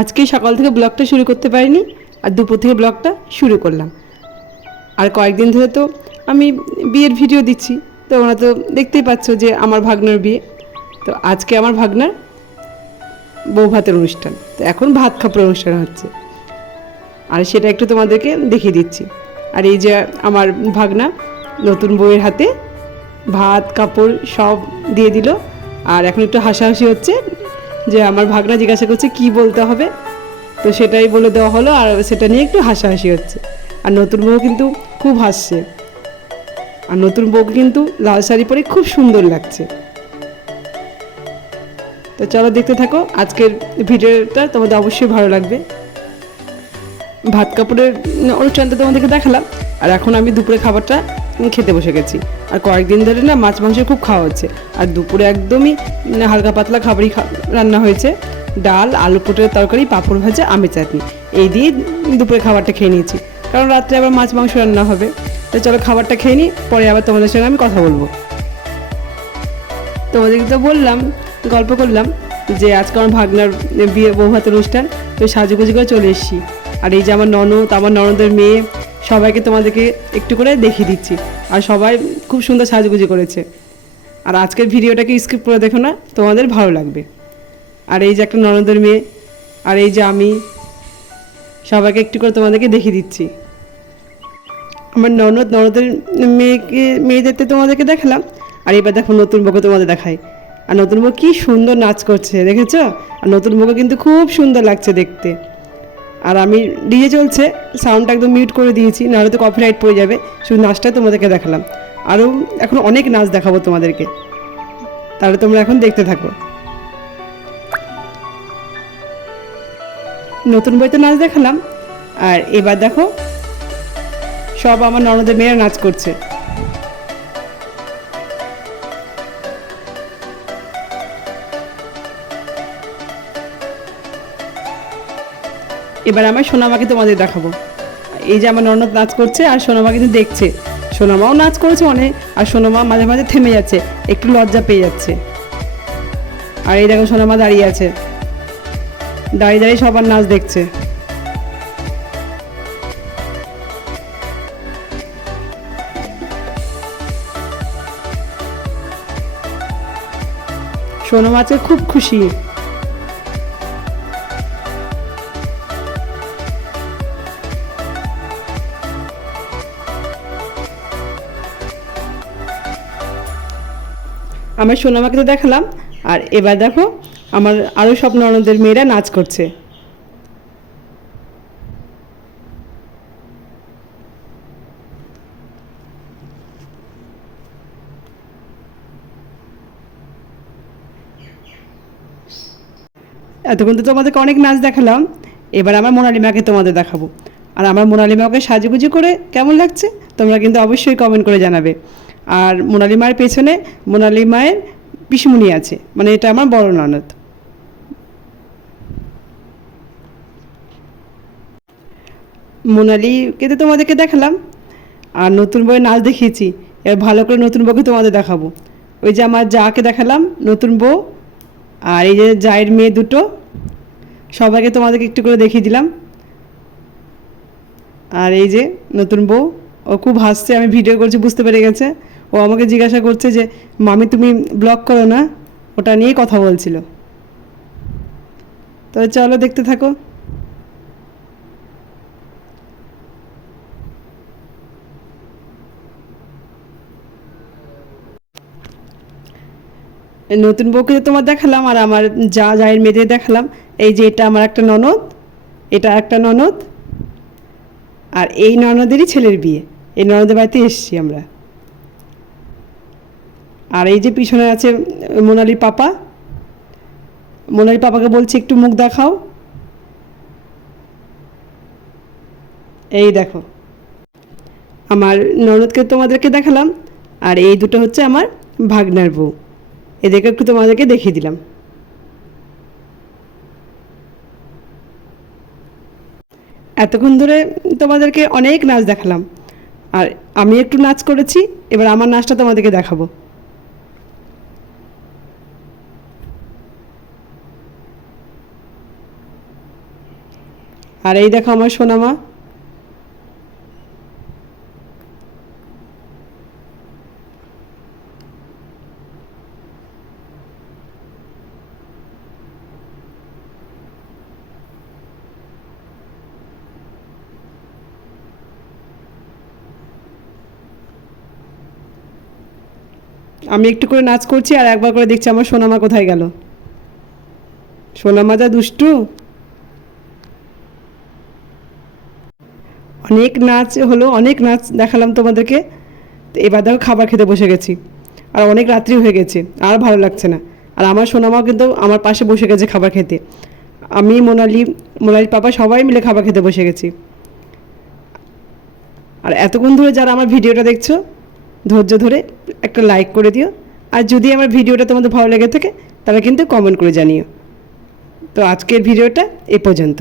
আজকে সকাল থেকে ব্লগটা শুরু করতে পারিনি, আর দুপুর থেকে ব্লগটা শুরু করলাম। আর কয়েকদিন ধরে তো আমি বিয়ের ভিডিও দিচ্ছি, তো ওরা তো দেখতেই পাচ্ছ যে আমার ভাগনার বিয়ে। তো আজকে আমার ভাগনার বউ ভাতের অনুষ্ঠান, তো এখন ভাত খাবার অনুষ্ঠান হচ্ছে, আর সেটা একটু তোমাদেরকে দেখিয়ে দিচ্ছি। আর এই যে আমার ভাগনা নতুন বউয়ের হাতে ভাত কাপড় সব দিয়ে দিল, আর এখন একটু হাসাহাসি হচ্ছে যে আমার ভাগনা জিজ্ঞাসা করছে কি বলতে হবে, তো সেটাই বলে দেওয়া হলো, আর সেটা নিয়ে একটু হাসাহাসি হচ্ছে। আর নতুন বউ কিন্তু খুব হাসছে, আর নতুন বউকে কিন্তু লাল শাড়ি পরে খুব সুন্দর লাগছে। তো চলো দেখতে থাকো, আজকের ভিডিওটা তোমাদের অবশ্যই ভালো লাগবে। ভাত কাপড়ের অনুষ্ঠানটা তোমাদেরকে দেখালাম, আর এখন আমি দুপুরে খাবারটা খেতে বসে গেছি। আর কয়েকদিন ধরে না মাছ মাংস খুব খাওয়া হচ্ছে, আর দুপুরে একদমই হালকা পাতলা খাবারই রান্না হয়েছে। ডাল, আলু পটলের তরকারি, পাঁপড় ভাজা, আমের চাটনি, এই দিয়ে দুপুরে খাবারটা খেয়ে নিয়েছি, কারণ রাত্রে আবার মাছ মাংস রান্না হবে। তো চলো খাবারটা খেয়ে নিই, পরে আবার তোমাদের সঙ্গে আমি কথা বলবো। তোমাদেরকে তো বললাম, গল্প করলাম যে আজকে আমার ভাগনার বিয়ে বউ ভাতের অনুষ্ঠান, তো সাজুগুজু করে চলে এসেছি। আর এই যে আমার ননদ, আমার ননদের মেয়ে, সবাইকে তোমাদেরকে একটু করে দেখিয়ে দিচ্ছি। আর সবাই খুব সুন্দর সাজুগুজু করেছে। আর আজকের ভিডিওটাকে স্কিপ করে দেখো না, তোমাদের ভালো লাগবে। আর এই যে একটা ননদের মেয়ে, আর এই যে আমি, সবাইকে একটু করে তোমাদেরকে দেখিয়ে দিচ্ছি। আমার ননদের মেয়েদেরতে তোমাদেরকে দেখালাম, আর এবার দেখো নতুন বউকে তোমাদের দেখাই। আর নতুন বউ কি সুন্দর নাচ করছে, দেখেছো? আর নতুন বউকে কিন্তু খুব সুন্দর লাগছে দেখতে। আর আমি ডিজে চলছে, সাউন্ডটা একদম মিউট করে দিয়েছি, নাহলে তো কপিরাইট পড়ে যাবে। শুধু নাচটাই তোমাদেরকে দেখালাম, আরও এখন অনেক নাচ দেখাবো তোমাদেরকে, তাহলে তোমরা এখন দেখতে থাকো। নতুন বইতে নাচ দেখালাম, আর এবার দেখো সব আমার ননদের মেয়েরা নাচ করছে। এবার আমার সোনামাকে তোমাদের দেখাবো। এই যে আমার ননদ নাচ করছে, আর সোনামা কিন্তু দেখছে। সোনামাও নাচ করেছে অনেক, আর সোনামা মাঝে মাঝে থেমে যাচ্ছে, একটু লজ্জা পেয়ে যাচ্ছে। আর এই দেখো সোনামা দাঁড়িয়ে আছে, দাঁড়িয়ে দাঁড়িয়ে সবার নাচ দেখছে। সোনামা আজকে খুব খুশি। আমার সোনামাকে তো দেখালাম, আর এবার দেখো আমার আরও সব ননদের মেয়েরা নাচ করছে। এতক্ষণ তো তোমাদেরকে অনেক নাচ দেখালাম, এবার আমার মোনালিমাকে তোমাদের দেখাবো। আর আমার মোনালিমাকে সাজুগুজু করে কেমন লাগছে তোমরা কিন্তু অবশ্যই কমেন্ট করে জানাবে। আর মোনালিমার পেছনে মোনালিমায়ের পিসমুনি আছে, মানে এটা আমার বড় ননদ। মোনালিকে তো তোমাদেরকে দেখালাম, আর নতুন বউয়ের নাচ দেখিয়েছি, এবার ভালো করে নতুন বউকে তোমাদের দেখাবো। ওই যে আমার যাকে দেখালাম নতুন বউ, আর এই যে জায়ের মেয়ে দুটো, সবাইকে তোমাদেরকে একটু করে দেখিয়ে দিলাম। আর এই যে নতুন বউ, ও খুব হাসছে, আমি ভিডিও করছি বুঝতে পেরে গেছে। ও আমাকে জিজ্ঞাসা করছে যে মামি তুমি ব্লগ করো না, ওটা নিয়েই কথা বলছিল। তো চলো দেখতে থাকো। নতুন বউকে তোমার দেখালাম, আর আমার জায়ের মেয়েদের দেখালাম। এই যে এটা আমার একটা ননদ, এটা একটা ননদ, আর এই ননদেরই ছেলের বিয়ে, এই ননদের বাড়িতে এসেছি আমরা। আর এই যে পিছনে আছে মোনালির পাপা, মোনালির পাপাকে বলছি একটু মুখ দেখাও। এই দেখো আমার ননদকে তোমাদেরকে দেখালাম, আর এই দুটো হচ্ছে আমার ভাগনার বউ, এদেরকে একটু তোমাদেরকে দেখিয়ে দিলাম। এতক্ষণ ধরে তোমাদেরকে অনেক নাচ দেখালাম, আর আমি একটু নাচ করেছি, এবার আমার নাচটা তোমাদেরকে দেখাবো। আর এই দেখো আমার সোনামা। আমি একটু করে নাচ করছি আর একবার করে দেখছি আমার সোনামা কোথায় গেল। সোনামা যা দুষ্টু। অনেক নাচ হলো, অনেক নাচ দেখালাম তোমাদেরকে। তো এবার দেখো খাবার খেতে বসে গেছি। আর অনেক রাত্রি হয়ে গেছে, আর ভালো লাগছে না। আর আমার সোনামাও কিন্তু আমার পাশে বসে গেছে খাবার খেতে। আমি, মোনালির পাপা সবাই মিলে খাবার খেতে বসে গেছি। আর এতক্ষণ ধরে যারা আমার ভিডিওটা দেখছো, ধৈর্য ধরে একটা লাইক করে দিও। আর যদি আমার ভিডিওটা তোমাদের ভালো লেগে থাকে তাহলে কিন্তু কমেন্ট করে জানিও। তো আজকের ভিডিওটা এ পর্যন্ত।